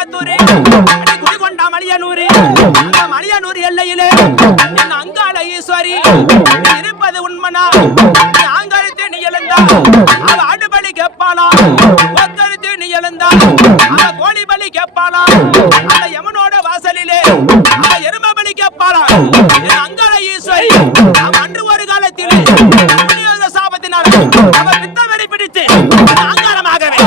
குன்னத்தூர் குடிகொண்டா மணியனூர் அந்த மணியனூர் எல்லையிலே என் அங்காள ஈஸ்வரி இருப்பது உண்மனா நீ ஆங்கரித்து நீ எழுந்தா அவ அடுபலி கேட்பாளா கொக்கரித்து நீ எழுந்தா அவ கோழி பலி கேட்பாளா அந்த யமனோட வாசலிலே அவ எரும பலி கேட்பாளா என் அங்காள ஈஸ்வரி அவன் அன்று ஒரு காலத்திலே சாபத்தினால் அவ பித்தவரை பிடித்து ஆங்காரமாகவே